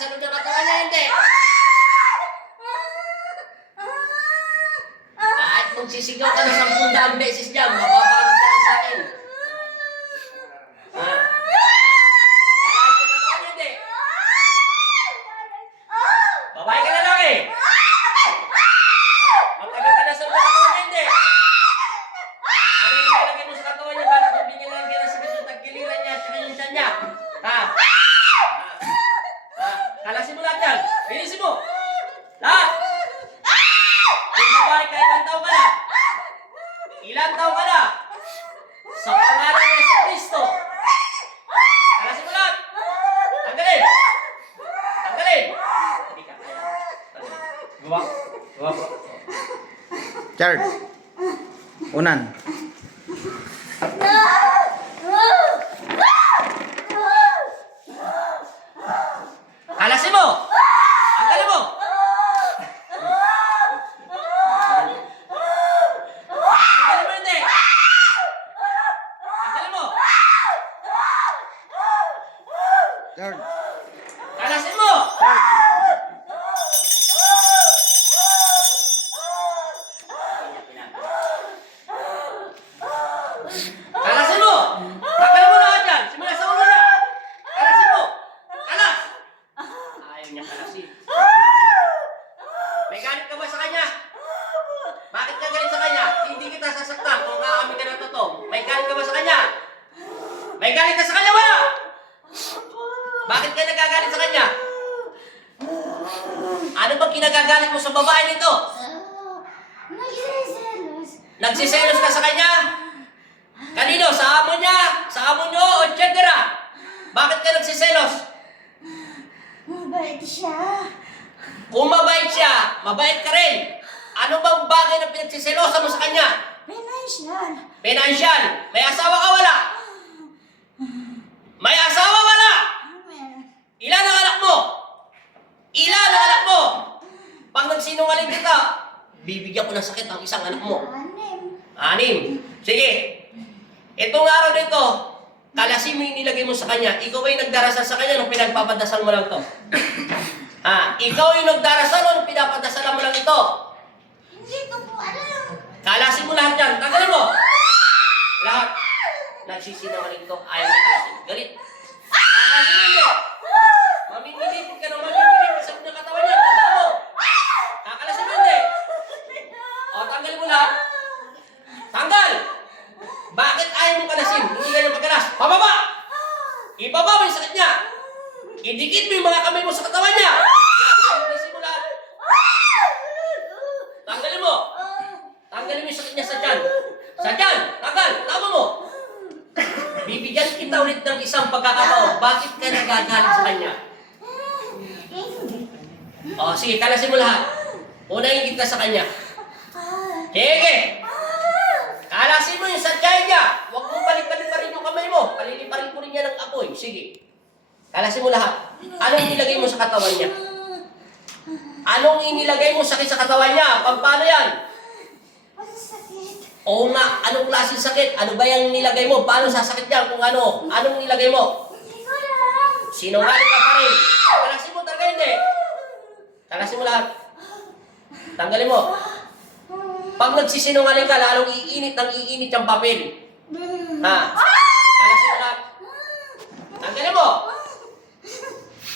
Magkakasalod ng katawan niya, hindi. Kahit kung sisigaw ka na 10,000 beses dyan, mapapagod ka sa akin. Ha? Lakas ng katawan niya, hindi. Babae ka na lang eh. Magtagal ka na sa katawan niya, hindi. Ano yung nalagay mo sa katawan niya? Bakit mo binilagyan ng sakit yung tagkiliran niya at saka yung tiyan niya? Ha? Kalasin mo lahat yan. Bilisin mo. Lahat. Kung babae ka, ilang taon ka na? Ilang taon ka na? Sa pangalan ni Yesu Cristo. Kalasin mo lahat. Tanggalin. Tanggalin. Hindi ka kaya. Gawa. Gawa po. Chard. Unan. Kalasin mo. Tanggalin mo. Tanggalin mo hindi. Tanggalin mo. Chard. Kalasin mo. Kalasin mo. Tanggalin mo lahat yan. Simula sa ulo na. Kalasin mo. Kalas. Ayaw niya kalasin. May galit ka ba sa kanya? Bakit ka galit sa kanya? Hindi kita sasaktan kung kaamin ka na totoo. May galit ka ba sa kanya? May galit ka sa kanya, wala? Bakit ka nagagalit sa kanya? Ano bang kinagagalit mo sa babae nito? Nagsiselos. Nagsiselos ka sa kanya? Kanino? Sa amo niya? Sa amo niyo? O etc. Bakit ka nagsiselos? Mabait siya. Kung mabait siya, mabait ka rin. Ano bang bagay na pinagsiselosa mo sa kanya? Financial. Financial. May asawa ka, wala? May asawa, wala? Ilan ang anak mo? Ilan ang anak mo? Pag nagsinungaling kita, bibigyan ko ng sakit ang isang anak mo. 6. Sige. Itong araw nito, kalasin mo yung nilagay mo sa kanya. Ikaw ay nagdarasal sa kanya nung pinagpapadasal mo lang to. Ikaw ay nagdarasal nung pinapadasal mo lang ito. Hindi ko po alam. Kalasin mo lahat yan. Tanggalin mo. Lahat. Nagsisinungaling to. Ayaw na kalasin. Galit. Kalasin mo hindi. Mamimilipit ka nung mamimilipit sa ng katawan niya. Tandaan mo. Kakalasin mo hindi. O, tanggalin mo lahat. Tanggal. Bakit ayaw mo kalasin? Hindi ka niya pagkalas. Pababa. Ibaba mo yung sakit niya. Idikit mo yung mga kamay mo sa katawan niya. Yan. Kalasin mo lahat. Tanggalin mo. Tanggalin mo yung sakit niya sa tiyan. Sa tiyan. Tanggal. Tama mo. Bibigyan kita ulit ng isang pagkakataon. Bakit ka nagagalit sa kanya? O, sige, kalasin mo lahat. Unahin kita sa kanya. Sige. Kalasin mo yung sadyay niya. Huwag mong balik-balik pa rin yung kamay mo. Paliliparin ko rin niya ng apoy. Sige. Kalasin mo lahat. Anong inilagay mo sa katawan niya? Anong inilagay mo sakit sa katawan niya? Paano yan? Sakit. Oo nga, anong klaseng sakit? Ano ba yung nilagay mo? Paano sasakit yan? Kung ano? Anong nilagay mo? Hindi ko alam. Sinungaling ka pa rin. Kalasin mo talaga hindi. Kalasin mo lahat. Tanggalin mo. Pag nagsisinungaling ka, lalong iinit ng iinit yung papel. Kalasin mo lahat. Tanggalin mo.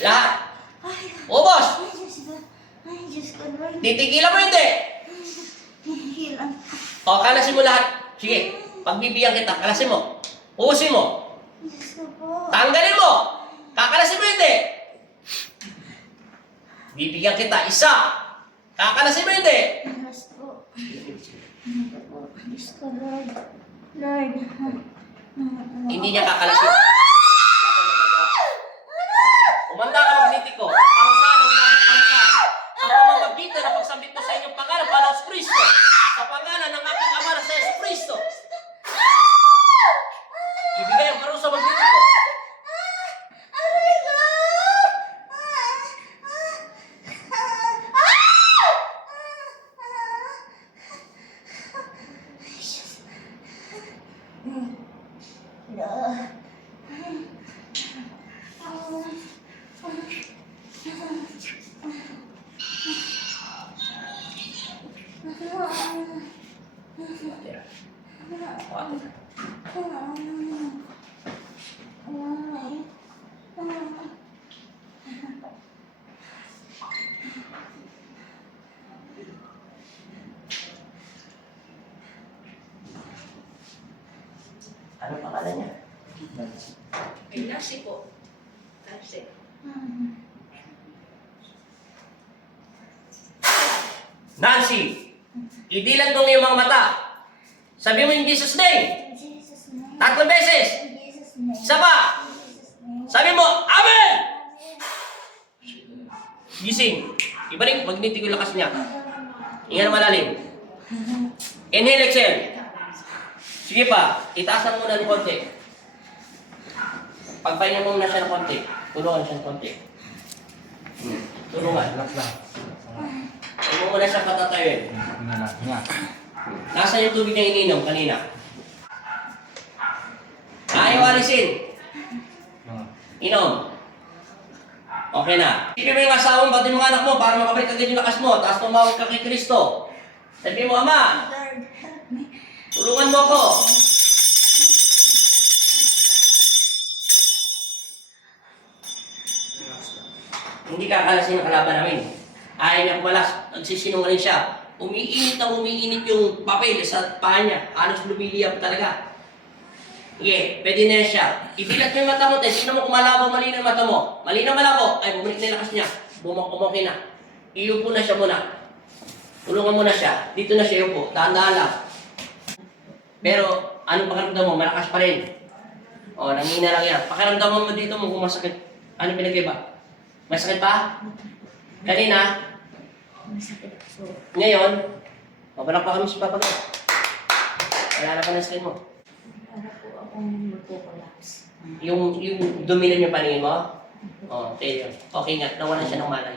Lahat. Ubos. Ay, Diyos ko. Lord. Titigilan mo hindi. Hihilang. O, kalasin mo lahat. Sige, pagbibigyan kita, kalasin mo. Ubusin mo. Diyos ko po. Tanggalin mo. Kakalasin mo hindi. Bibigyan kita, isa. Kakalasin mo hindi. Diyos po. Diyos ko, Lord. Lord. Hindi niya kakalasin. Wala kang magagawa. Umanda ka magnitiko. Parusahan ang bakit parusahan. Sa pamamagitan na pagsambit mo sa inyong pangalan, Panginoon Kristo. Sa pangalan ng aking ama na sa Yesu Kristo. Ibigay ang parusa magnitiko. Taxi po. Taxi. Nancy, idilat mo yung mga mata. Sabi mo in Jesus' name. In Jesus' name. 3 beses. In Jesus' name. Isa pa. In Jesus' name. Sabi mo, Amen! Amen. Gising. Ibalik, magnetic yung lakas niya. Ingat malalim. Inhale, exhale. Sige pa, itaasan mo na ng konti. Pagpahinga mo na siya ng konti. Tulungan siya ng konti. Tulungan. Relax lang. Huwag mo muna siya patatayuin. Hinga. Nasaan yung tubig na ininom kanina? Ayaw alisin. Inom. Okay na. Isipin mo yung asawa mo, pati yung anak mo para makabalik agad yung lakas mo. Tapos tumawag ka kay Kristo. Sabi mo, Ama, Lord, help me. tulungan mo ako. Hindi kakalasin ang kalaban namin. Ayaw niya kumalas. Nagsisinungaling siya. Umiinit na umiinit yung papel sa paa niya. Halos lumiliyap talaga. Sige, pwede na yan siya. Idilat mo yung mata mo, tayo. Tignan mo kung malabo, malinaw yung mata mo. Malinaw, malabo. Ay, bumalik na yung lakas niya. Bumaki na. Iupo na siya muna. Tulungan mo na siya. Dito na siya iupo. Dahan-dahan lang. Pero, anong pakiramdam mo? Malakas pa rin. O, nangina lang yan. Pakiramdam mo dito mo kung masakit. Ano pinag-iba? Masakit pa? Kanina? Masakit po. Ngayon? Mabalak pa kami sa papagat. Wala na pa na skin mo. Para po akong magpo-collapse. Yung dumi na yung paningin mo? Oh, okay yun. Okay nga, nawalan siya ng malay.